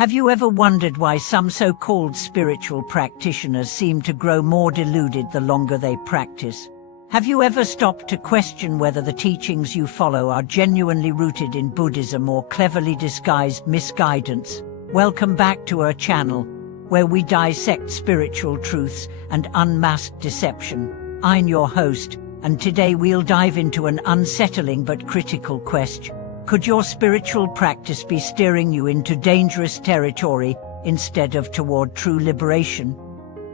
Have you ever wondered why some so-called spiritual practitioners seem to grow more deluded the longer they practice? Have you ever stopped to question whether the teachings you follow are genuinely rooted in Buddhism or cleverly disguised misguidance? Welcome back to our channel, where we dissect spiritual truths and unmask deception. I'm your host, and today we'll dive into an unsettling but critical question. Could your spiritual practice be steering you into dangerous territory instead of toward true liberation?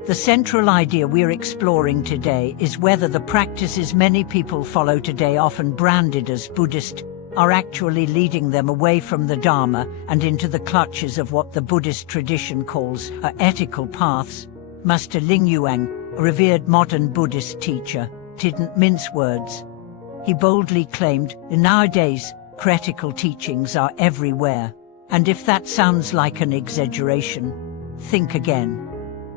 The central idea we're exploring today is whether the practices many people follow today, often branded as Buddhist, are actually leading them away from the Dharma and into the clutches of what the Buddhist tradition calls ethical paths. Master Ling Yuan, a revered modern Buddhist teacher, didn't mince words. He boldly claimed, nowadays, critical teachings are everywhere. And if that sounds like an exaggeration, think again.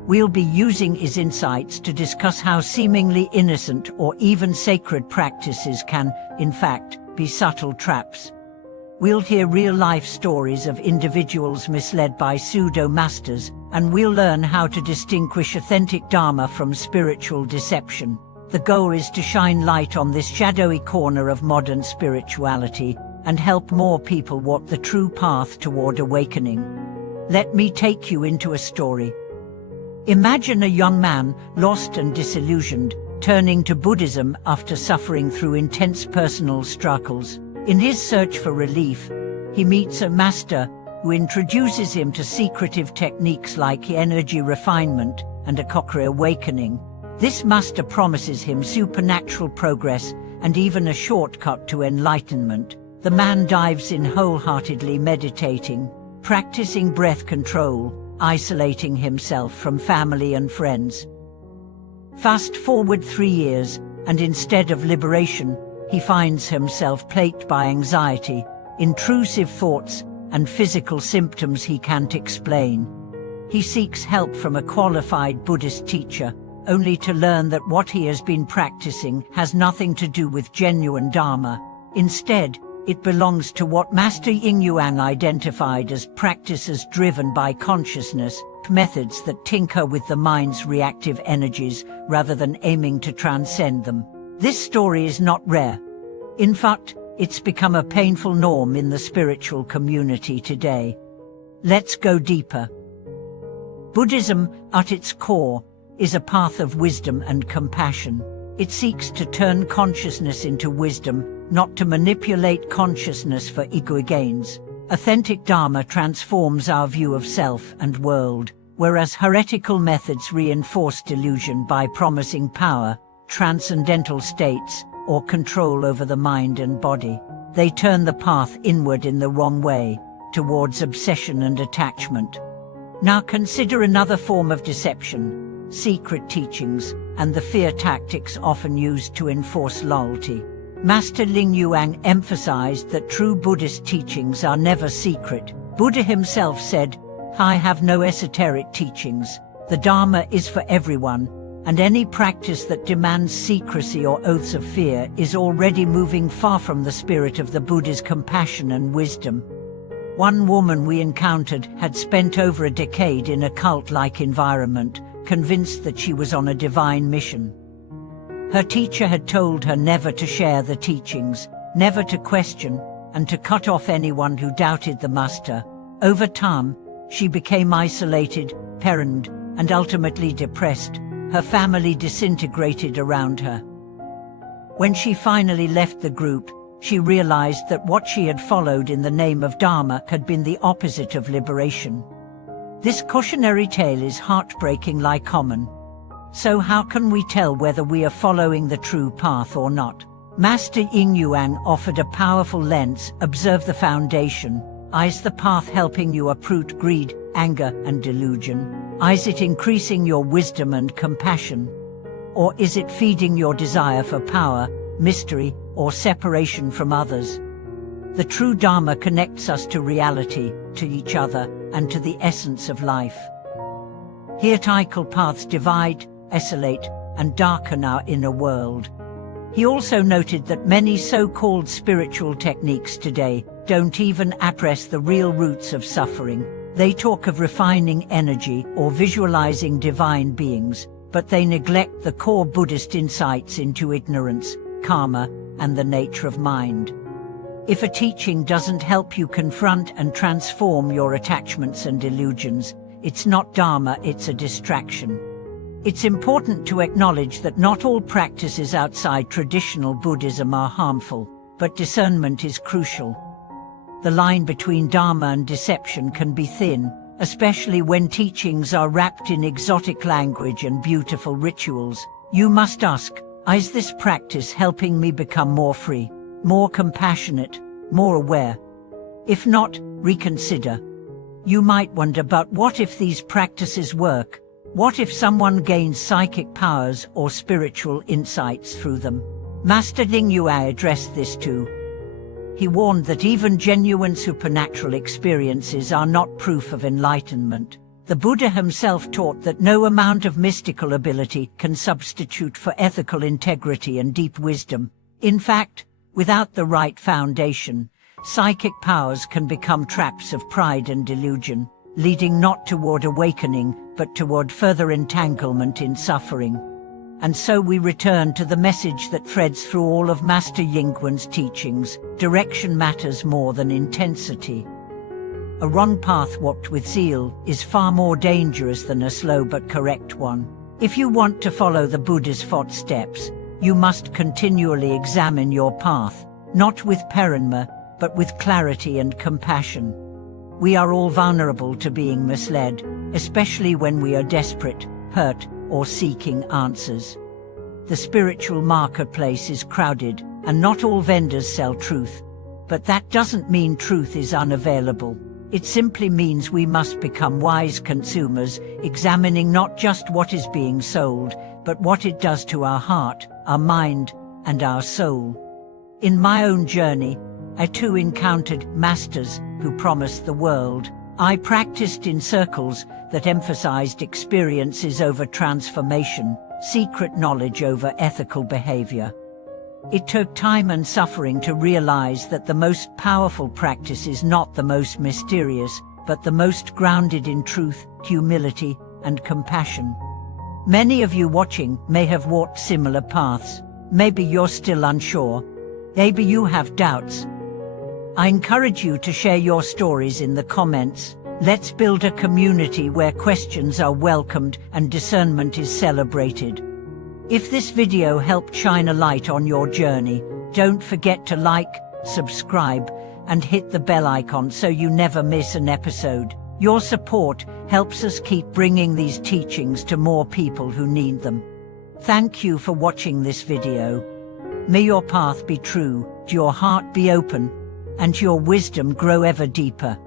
We'll be using his insights to discuss how seemingly innocent or even sacred practices can, in fact, be subtle traps. We'll hear real-life stories of individuals misled by pseudo-masters, and we'll learn how to distinguish authentic Dharma from spiritual deception. The goal is to shine light on this shadowy corner of modern spirituality and help more people walk the true path toward awakening. Let me take you into a story. Imagine a young man, lost and disillusioned, turning to Buddhism after suffering through intense personal struggles. In his search for relief, he meets a master who introduces him to secretive techniques like energy refinement and a Kokra awakening. This master promises him supernatural progress and even a shortcut to enlightenment. The man dives in wholeheartedly, meditating, practicing breath control, isolating himself from family and friends. Fast forward 3 years, and instead of liberation, he finds himself plagued by anxiety, intrusive thoughts, and physical symptoms he can't explain. He seeks help from a qualified Buddhist teacher, only to learn that what he has been practicing has nothing to do with genuine Dharma. Instead, it belongs to what Master Yin Yuan identified as practices driven by consciousness, methods that tinker with the mind's reactive energies rather than aiming to transcend them. This story is not rare. In fact, it's become a painful norm in the spiritual community today. Let's go deeper. Buddhism, at its core, is a path of wisdom and compassion. It seeks to turn consciousness into wisdom, not to manipulate consciousness for ego gains. Authentic Dharma transforms our view of self and world, whereas heretical methods reinforce delusion by promising power, transcendental states, or control over the mind and body. They turn the path inward in the wrong way, towards obsession and attachment. Now consider another form of deception: secret teachings, and the fear tactics often used to enforce loyalty. Master Ling Yuan emphasized that true Buddhist teachings are never secret. Buddha himself said, "I have no esoteric teachings. The Dharma is for everyone, and any practice that demands secrecy or oaths of fear is already moving far from the spirit of the Buddha's compassion and wisdom." One woman we encountered had spent over a decade in a cult-like environment, convinced that she was on a divine mission. Her teacher had told her never to share the teachings, never to question, and to cut off anyone who doubted the master. Over time, she became isolated, paranoid, and ultimately depressed. Her family disintegrated around her. When she finally left the group, she realized that what she had followed in the name of Dharma had been the opposite of liberation. This cautionary tale is heartbreaking like common. So how can we tell whether we are following the true path or not? Master Yin Yuan offered a powerful lens: observe the foundation. Is the path helping you uproot greed, anger, and delusion? Is it increasing your wisdom and compassion? Or is it feeding your desire for power, mystery, or separation from others? The true Dharma connects us to reality, to each other, and to the essence of life. Heretical paths divide, isolate, and darken our inner world. He also noted that many so-called spiritual techniques today don't even address the real roots of suffering. They talk of refining energy or visualizing divine beings, but they neglect the core Buddhist insights into ignorance, karma, and the nature of mind. If a teaching doesn't help you confront and transform your attachments and illusions, it's not Dharma, it's a distraction. It's important to acknowledge that not all practices outside traditional Buddhism are harmful, but discernment is crucial. The line between Dharma and deception can be thin, especially when teachings are wrapped in exotic language and beautiful rituals. You must ask, is this practice helping me become more free, more compassionate, more aware? If not, reconsider. You might wonder, but what if these practices work? What if someone gains psychic powers or spiritual insights through them? Master Ling Yue addressed this too. He warned that even genuine supernatural experiences are not proof of enlightenment. The Buddha himself taught that no amount of mystical ability can substitute for ethical integrity and deep wisdom. In fact, without the right foundation, psychic powers can become traps of pride and delusion, leading not toward awakening, but toward further entanglement in suffering. And so we return to the message that threads through all of Master Yingguan's teachings: direction matters more than intensity. A wrong path walked with zeal is far more dangerous than a slow but correct one. If you want to follow the Buddha's footsteps, you must continually examine your path, not with paranma, but with clarity and compassion. We are all vulnerable to being misled, especially when we are desperate, hurt, or seeking answers. The spiritual marketplace is crowded, and not all vendors sell truth. But that doesn't mean truth is unavailable. It simply means we must become wise consumers, examining not just what is being sold, but what it does to our heart, our mind, and our soul. In my own journey, I too encountered masters who promised the world. I practiced in circles that emphasized experiences over transformation, secret knowledge over ethical behavior. It took time and suffering to realize that the most powerful practice is not the most mysterious, but the most grounded in truth, humility, and compassion. Many of you watching may have walked similar paths. Maybe you're still unsure. Maybe you have doubts. I encourage you to share your stories in the comments. Let's build a community where questions are welcomed and discernment is celebrated. If this video helped shine a light on your journey, don't forget to like, subscribe, and hit the bell icon so you never miss an episode. Your support helps us keep bringing these teachings to more people who need them. Thank you for watching this video. May your path be true, your heart be open, and your wisdom grow ever deeper.